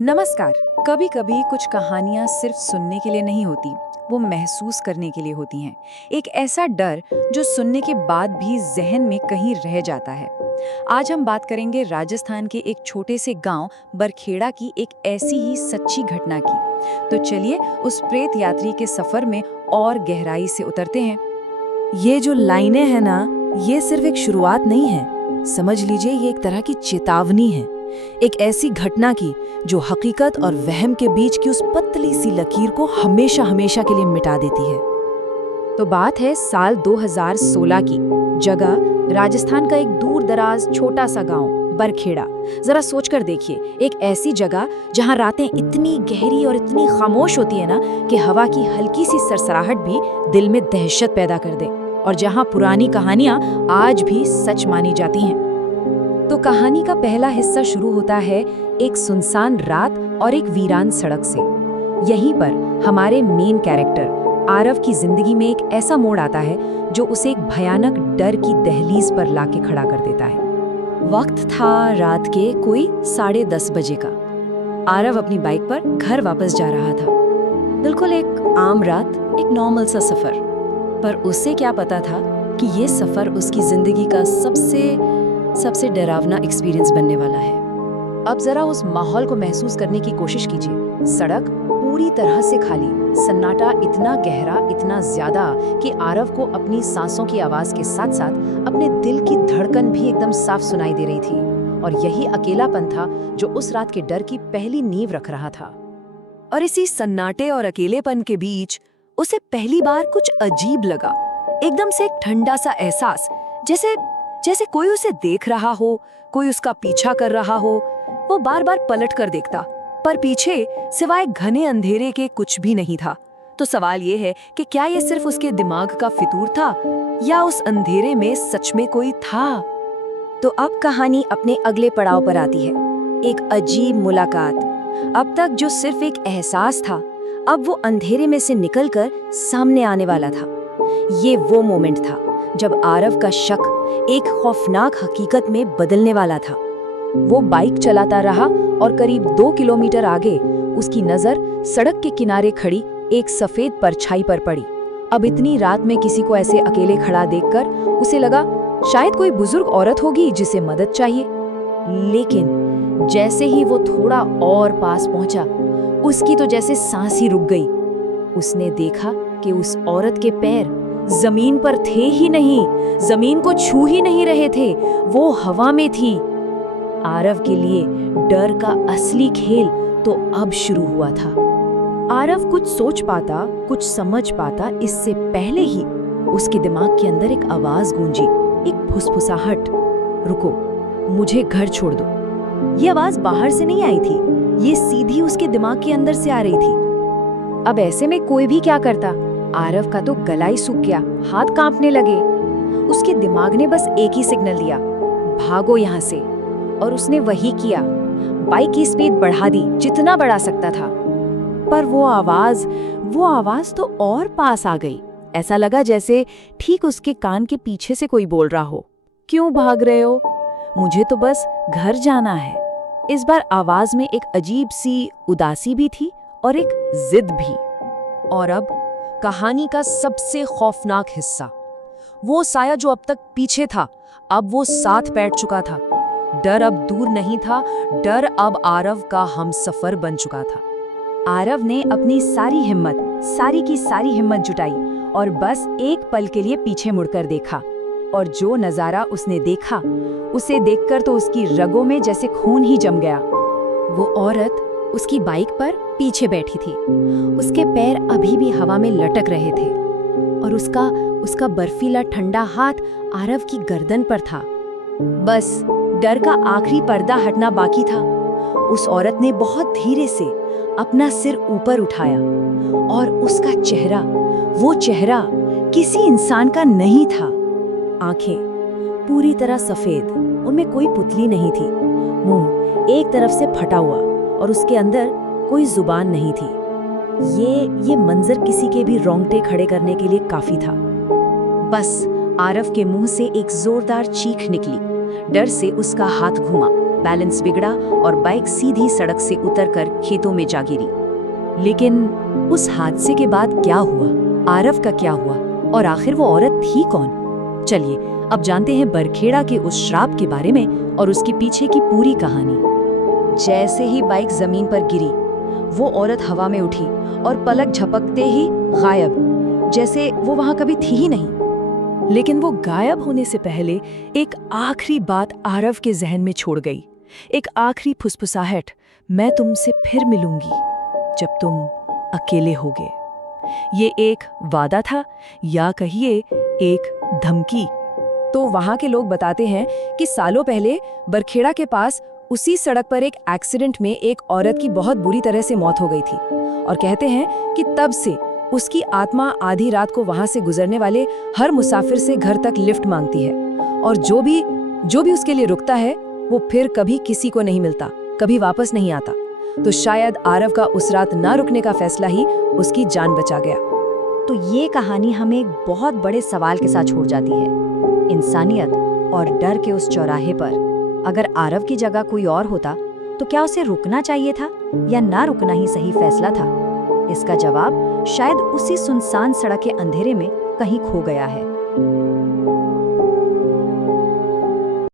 नमस्कार। कभी कभी कुछ कहानियां सिर्फ सुनने के लिए नहीं होती, वो महसूस करने के लिए होती हैं। एक ऐसा डर जो सुनने के बाद भी जहन में कहीं रह जाता है। आज हम बात करेंगे राजस्थान के एक छोटे से गांव बरखेड़ा की एक ऐसी ही सच्ची घटना की। तो चलिए उस प्रेत यात्री के सफर में और गहराई से उतरते हैं। ये जो लाइनें हैं ना, ये सिर्फ एक शुरुआत नहीं है। समझ लीजिए ये एक तरह की चेतावनी है, एक ऐसी घटना की जो हकीकत और वहम के बीच की उस पतली सी लकीर को हमेशा हमेशा के लिए मिटा देती है। तो बात है साल 2016 की। जगह राजस्थान का एक दूर दराज छोटा सा गांव बरखेड़ा। जरा सोच कर देखिए, एक ऐसी जगह जहां रातें इतनी गहरी और इतनी खामोश होती है ना कि हवा की हल्की सी सरसराहट भी दिल में दहशत पैदा कर दे, और जहां पुरानी कहानियां आज भी सच मानी जाती हैं। तो कहानी का पहला हिस्सा शुरू होता है एक सुनसान रात और एक वीरान सड़क से। यहीं पर हमारे मेन कैरेक्टर आरव की जिंदगी में एक ऐसा मोड़ आता है जो उसे एक भयानक डर की दहलीज पर लाके खड़ा कर देता है। वक्त था रात के कोई 10:30 बजे का। आरव अपनी बाइक पर घर वापस जा रहा था। बिल्कुल एक आम रात, एक नॉर्मल सा सफर। पर उसे क्या पता था कि ये सफर उसकी जिंदगी का सबसे डरावना एक्सपीरियंस बनने वाला है। अब जरा उस माहौल को महसूस करने की कोशिश कीजिए। सड़क पूरी तरह से खाली, सन्नाटा इतना गहरा, इतना ज्यादा कि आरव को अपनी सांसों की आवाज के साथ साथ अपने दिल की धड़कन भी एकदम साफ सुनाई दे रही थी। और यही अकेलापन था जो उस रात के डर की पहली नींव रख रहा था। और इसी सन्नाटे और अकेलेपन के बीच उसे पहली बार कुछ अजीब लगा। एकदम से एक ठंडा सा एहसास, जैसे कोई उसे देख रहा हो, कोई उसका पीछा कर रहा हो। वो बार बार पलट कर देखता, पर पीछे सिवाय घने अंधेरे के कुछ भी नहीं था। तो सवाल ये है कि क्या ये सिर्फ उसके दिमाग का फितूर था या उस अंधेरे में सच में कोई था। तो अब कहानी अपने अगले पड़ाव पर आती है, एक अजीब मुलाकात। अब तक जो सिर्फ एक एहसास था, अब वो अंधेरे में से निकलकर सामने आने वाला था। ये वो मोमेंट था जब आरव का शक एक खौफनाक हकीकत में बदलने वाला था। वो बाइक चलाता रहा और करीब 2 किलोमीटर आगे उसकी नजर सड़क के किनारे खड़ी एक सफेद परछाई पर पड़ी। अब इतनी रात में किसी को ऐसे अकेले खड़ा देखकर उसे लगा शायद कोई बुजुर्ग औरत होगी जिसे मदद चाहिए। लेकिन जैसे ही वो थोड़ा और पास पहुंचा, उसकी तो जैसे सांस ही रुक गई। उसने देखा कि उस औरत के पैर जमीन पर थे ही नहीं, जमीन को छू ही नहीं रहे थे, वो हवा में थी। आरव के लिए डर का असली खेल तो अब शुरू हुआ था। आरव कुछ सोच पाता, कुछ समझ पाता, इससे पहले ही उसके दिमाग के अंदर एक आवाज गूंजी, एक फुसफुसाहट, रुको, मुझे घर छोड़ दो। ये आवाज बाहर से नहीं आई थी, ये सीधी उसके दिमाग के अंदर से आ रही थी। अब ऐसे में कोई भी क्या करता, आरव का तो गला ही सूख गया, हाथ कांपने लगे। उसके दिमाग ने बस एक ही सिग्नल दिया, भागो यहाँ से। और उसने वही किया, बाइक की स्पीड बढ़ा दी जितना बढ़ा सकता था। पर वो आवाज तो और पास आ गई। ऐसा लगा जैसे ठीक उसके कान के पीछे से कोई बोल रहा हो, क्यों भाग रहे हो, मुझे तो बस घर जाना है। इस बार आवाज में एक अजीब सी उदासी भी थी और एक जिद भी। और अब कहानी का सबसे खौफनाक हिस्सा, वो साया जो अब तक पीछे था, अब वो साथ बैठ चुका था। डर अब दूर नहीं था, डर अब आरव का हमसफर बन चुका था। आरव ने अपनी सारी की सारी हिम्मत जुटाई और बस एक पल के लिए पीछे मुड़कर देखा। और जो नजारा उसने देखा, उसे देखकर तो उसकी रगों में जैसे खून ही जम गया। वो औरत उसकी बाइक पर पीछे बैठी थी, उसके पैर अभी भी हवा में लटक रहे थे और उसका बर्फीला ठंडा हाथ आरव की गर्दन पर था। बस डर का आखिरी पर्दा हटना बाकी था। उस औरत ने बहुत धीरे से अपना सिर ऊपर उठाया और उसका चेहरा, वो चेहरा किसी इंसान का नहीं था। आंखें पूरी तरह सफेद, उनमें कोई पुतली नहीं थी। मुंह एक तरफ से फटा हुआ और उसके अंदर कोई जुबान नहीं थी। ये मंजर किसी के भी रोंगटे खड़े करने के लिए काफी था। बस आरव के मुंह से एक जोरदार चीख निकली। डर से उसका हाथ घुमा बैलेंस बिगड़ा और बाइक सीधी सड़क से उतरकर खेतों में जा गिरी। लेकिन उस हादसे के बाद क्या हुआ? आरव का क्या हुआ? और आखिर वो औरत थी कौन? चलिए अब जानते हैं बरखेड़ा के उस श्राप के बारे में और उसके पीछे की पूरी कहानी। जैसे ही बाइक जमीन पर गिरी, वो औरत हवा में उठी और पलक झपकते ही गायब, जैसे वो वहां कभी थी ही नहीं। लेकिन वो गायब होने से पहले एक आखिरी बात आरव के जहन में छोड़ गई। एक आखिरी फुसफुसाहट, मैं तुमसे फिर मिलूंगी जब तुम अकेले होगे। ये एक वादा था या कहिए एक धमकी? तो वहां के लोग बताते हैं कि सालों पहले बरखेड़ा के पास उसी सड़क पर एक एक्सीडेंट में एक औरत की बहुत बुरी तरह से मौत हो गई थी, और कहते हैं कि तब से उसकी आत्मा आधी रात को वहां से गुजरने वाले हर मुसाफिर से घर तक लिफ्ट मांगती है, और जो भी उसके लिए रुकता है वो फिर कभी किसी को नहीं मिलता, कभी वापस नहीं आता। तो शायद आरव का उस रात ना रुकने का फैसला ही उसकी जान बचा गया। तो ये कहानी हमें एक बहुत बड़े सवाल के साथ छोड़ जाती है, इंसानियत और डर के उस चौराहे पर। अगर आरव की जगह कोई और होता तो क्या उसे रुकना चाहिए था या ना रुकना ही सही फैसला था? इसका जवाब शायद उसी सुनसान सड़क के अंधेरे में कहीं खो गया है।